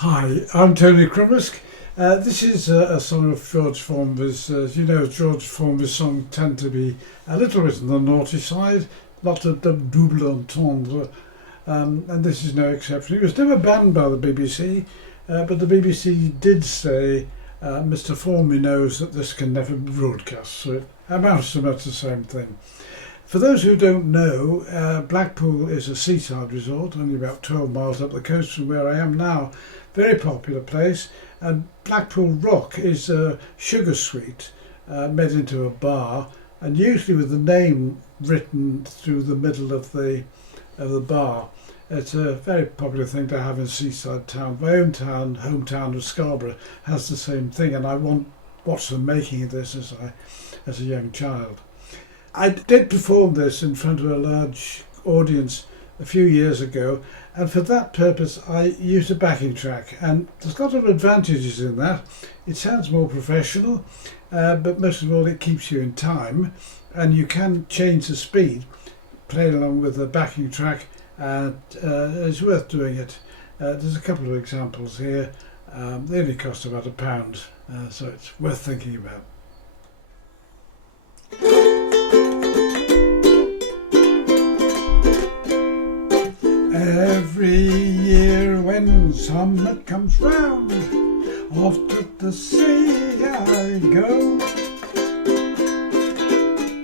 Hi, I'm Tony Crimlisk. This is a song of George Formby's. As you know, George Formby's songs tend to be a little bit on the naughty side, lot of the double entendre, and this is no exception. It was never banned by the BBC, but the BBC did say Mr. Formby knows that this can never be broadcast, so it amounts to much the same thing. For those who don't know, Blackpool is a seaside resort, only about 12 miles up the coast from where I am now. Very popular place, and Blackpool Rock is a sugar sweet made into a bar, and usually with the name written through the middle of the bar. It's a very popular thing to have in seaside town. My own town, hometown of Scarborough, has the same thing, and I watched them making this as a young child. I did perform this in front of a large audience a few years ago, and for that purpose I used a backing track, and there's a lot of advantages in that. It sounds more professional, but most of all it keeps you in time, and you can change the speed playing along with the backing track, and it's worth doing it. There's a couple of examples here. They only cost about £1, so it's worth thinking about. Every year when summer comes round, off to the sea I go.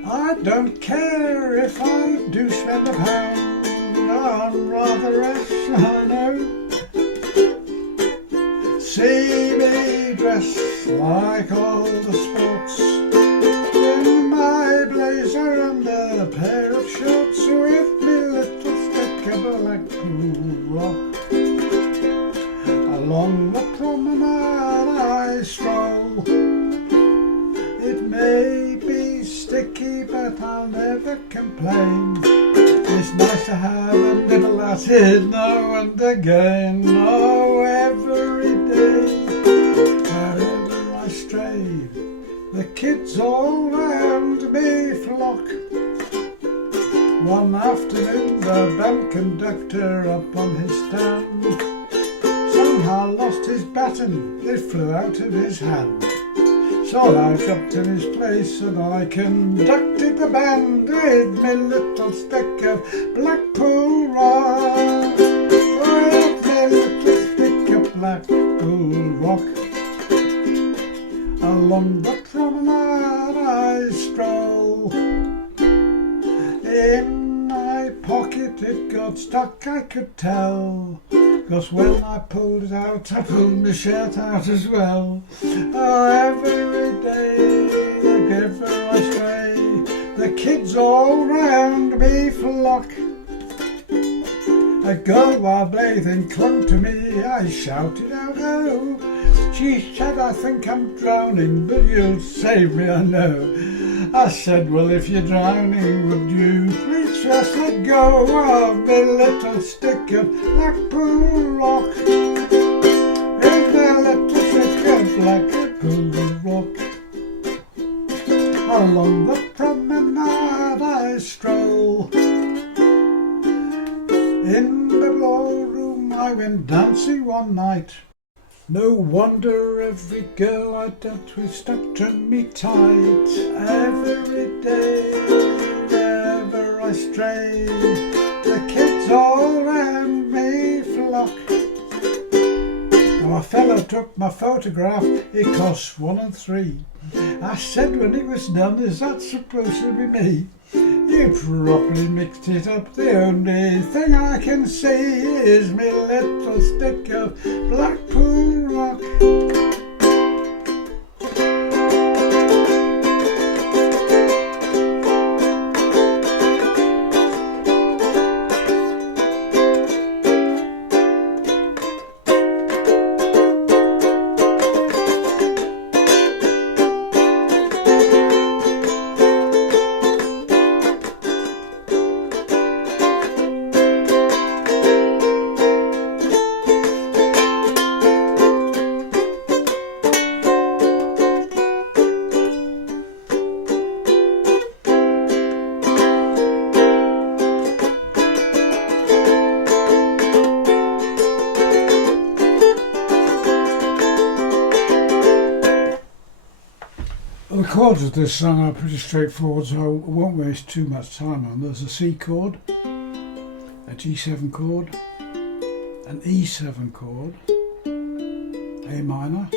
I don't care if I do spend £1, I'm rather rash, I know. See me dressed like all the sports, in my blazer and a pair of shorts, with me little stick of Blackpool rock. Along the promenade I stroll. It may be sticky, but I'll never complain. It's nice to have a nibble at it now and again. Oh, every day, wherever I stray, the kids all round me flock. One afternoon the band conductor up on his stand somehow lost his baton, it flew out of his hand. So I jumped in his place and I conducted the band with my little stick of Blackpool rock. With my little stick of Blackpool rock. Along the promenade I stroll. In my pocket it got stuck, I could tell, 'cause when I pulled it out, I pulled my shirt out as well. Oh, every day, wherever I stray, the kids all round me flock. A girl while bathing clung to me, I shouted out, oh. She said, I think I'm drowning, but you'll save me, I know. I said, well, if you're drowning, would you please just let go of me little stick of Blackpool rock? In my little stick of Blackpool rock. Along the promenade I stroll. In the ballroom I went dancing one night. No wonder every girl I dealt with stuck to me tight. Every day, wherever I stray, the kids all round me flock. Now a fellow took my photograph, it cost 1 and 3. I said when it was done, is that supposed to be me? You properly mixed it up, the only thing I can see is me little stick of Blackpool rock. chords of this song are pretty straightforward, so I won't waste too much time on. There's a C chord, a G7 chord, an E7 chord, A minor,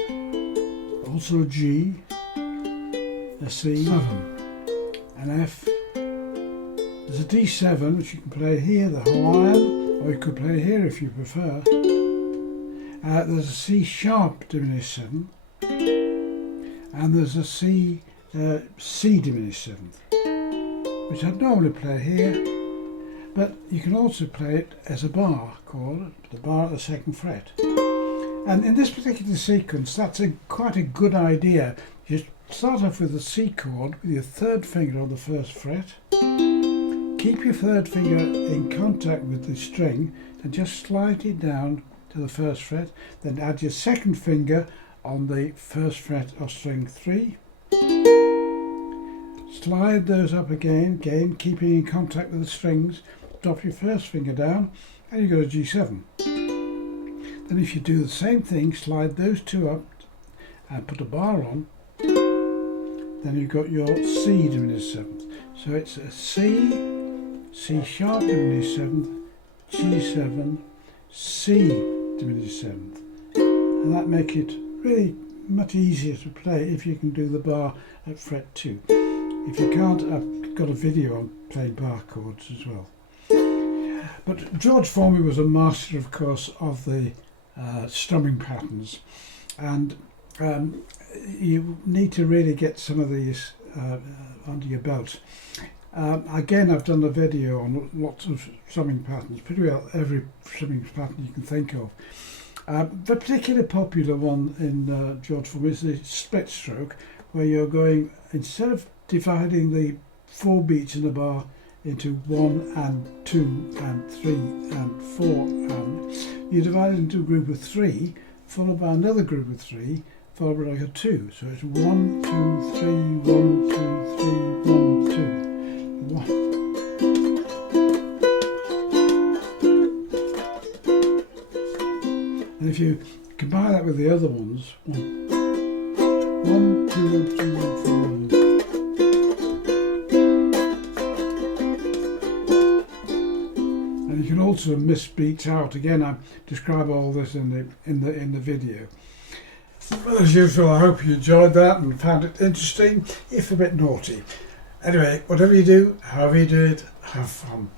also a G, a C, an F. There's a D7 which you can play here, the Hawaiian, or you could play here if you prefer. There's a C sharp diminished 7, and there's a C diminished 7th, which I'd normally play here, but you can also play it as a bar chord, the bar at the 2nd fret. And in this particular sequence, that's quite a good idea. You start off with the C chord with your 3rd finger on the 1st fret. Keep your 3rd finger in contact with the string and just slide it down to the 1st fret. Then add your 2nd finger on the 1st fret of string 3. Slide those up again, keeping in contact with the strings. Drop your 1st finger down and you've got a G7. Then if you do the same thing, slide those 2 up and put a bar on, then you've got your C diminished 7th. So it's a C, C sharp diminished 7th, G7, C diminished 7th. And that makes it really much easier to play if you can do the bar at fret 2. If you can't, I've got a video on playing bar chords as well. But George Formby was a master, of course, of the strumming patterns, and you need to really get some of these under your belt. Again, I've done a video on lots of strumming patterns, pretty well every strumming pattern you can think of. The particularly popular one in George Formby is the split stroke, where you're going, instead of dividing the 4 beats in a bar into 1 and 2 and 3 and 4, and you divide it into a group of 3, followed by another group of 3, followed by like a 2. So it's 1, 2, 3, 1, 2, 3, 1, 2, 1. And if you combine that with the other ones, 1, 2, 3, 4. And you can also miss beats out. Again, I describe all this in the video. Well, as usual, I hope you enjoyed that and found it interesting, if a bit naughty. Anyway, whatever you do, however you do it, have fun.